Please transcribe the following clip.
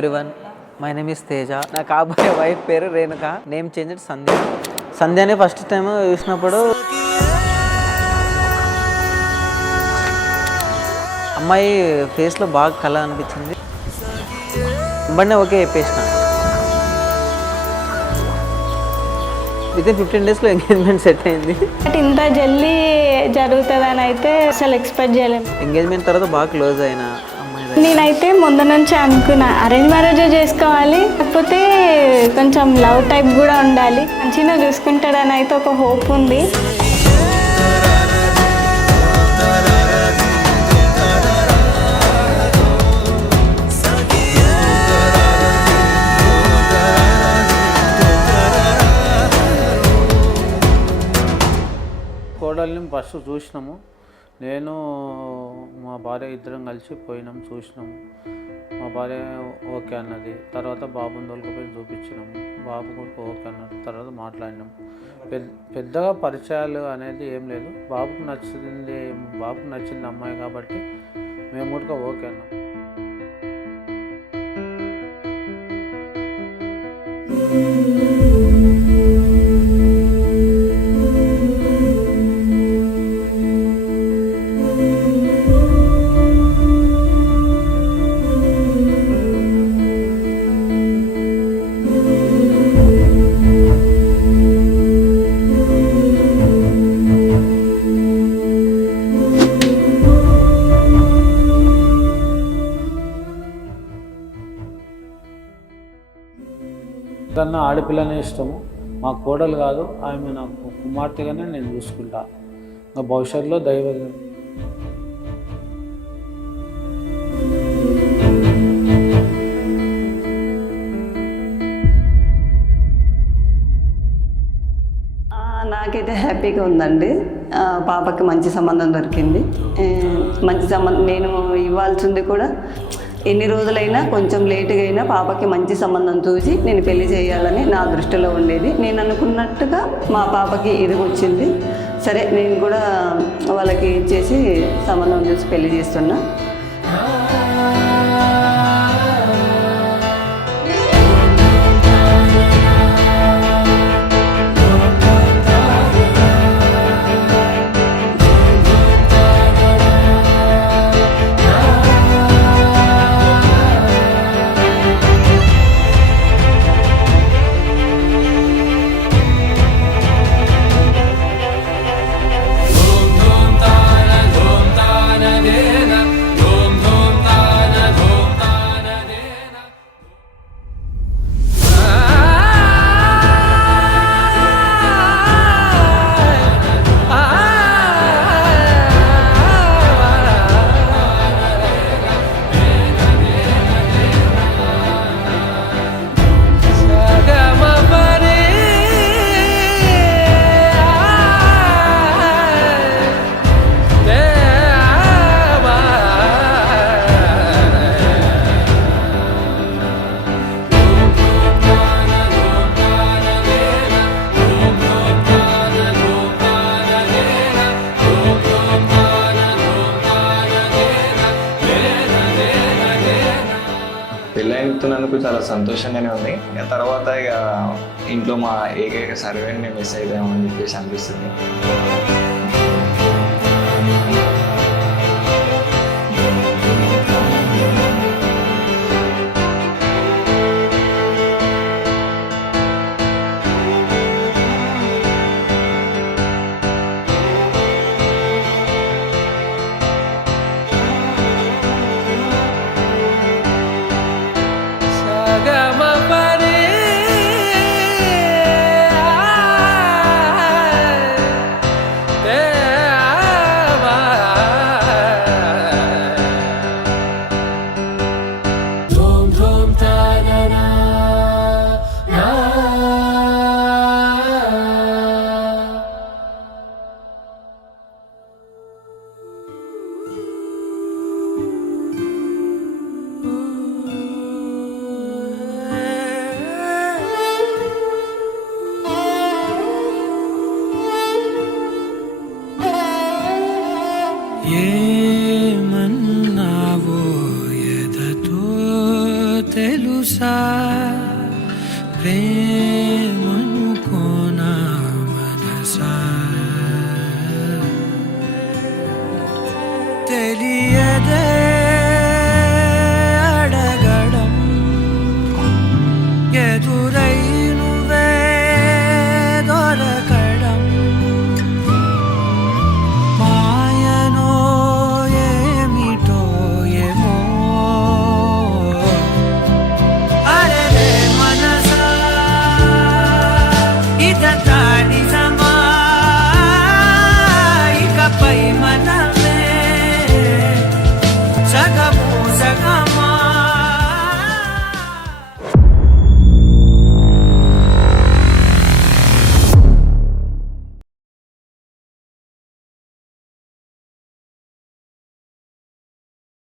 Everyone, my name is Teja. నా కాబోయే wife పేరు రేణుక. నేమ్ చేంజ్ సంధ్య. సంధ్యని ఫస్ట్ టైం చూసినప్పుడు అమ్మాయి ఫేస్లో బాగా కళ అనిపించింది. వెంబడినే ఓకే చెప్పేసిన. వితిన్ 15 daysలో ఎంగేజ్మెంట్ సెట్ అయింది. ఇంత జల్దీ జరుగుతుందని అయితే అసలు ఎక్స్పెక్ట్ చేయలేము. ఎంగేజ్మెంట్ తర్వాత బాగా క్లోజ్ అయినా అమ్మాయి. నేనైతే ముందు నుంచి అనుకున్నా అరేంజ్ మ్యారేజ్ చేసుకోవాలి, కాకపోతే కొంచెం లవ్ టైప్ కూడా ఉండాలి, మంచిగా చూసుకుంటాడని అయితే ఒక హోప్ ఉంది. కోడల్ని ఫస్ట్ చూసినాము. నేను మా భార్య ఇద్దరం కలిసి పోయినాం, చూసినాము. మా భార్య ఓకే అన్నది. తర్వాత బాబుని తోలుకుపోయి చూపించినాము. బాబు కూడా ఓకే అన్నాడు. తర్వాత మాట్లాడినాం. పెద్దగా పరిచయాలు అనేది ఏం లేదు. బాబుకు నచ్చింది అమ్మాయి కాబట్టి మేము కూడా ఓకే అన్నాం. కన్నా ఆడపిల్లనే ఇష్టము. మా కోడలు కాదు, ఆమె నాకు కుమార్తెగానే నేను చూసుకుంటా. నా భవిష్యత్తులో నాకైతే హ్యాపీగా ఉందండి. పాపకి మంచి సంబంధం దొరికింది. మంచి సంబంధం నేను ఇవ్వాల్సింది కూడా ఎన్ని రోజులైనా కొంచెం లేటుగా అయినా పాపకి మంచి సంబంధం చూసి నేను పెళ్లి చేయాలని నా దృష్టిలో ఉండేది. నేను అనుకున్నట్టుగా మా పాపకి ఎదుగొచ్చింది. సరే నేను కూడా వాళ్ళకి ఇచ్చేసి సంబంధం చూసి పెళ్లి చేస్తున్నా. పెళ్ళైతున్నందుకు చాలా సంతోషంగానే ఉంది. తర్వాత ఇక ఇంట్లో మా ఏకైక సర్వేని మిస్ అవుతామని చెప్పేసి అనిపిస్తుంది.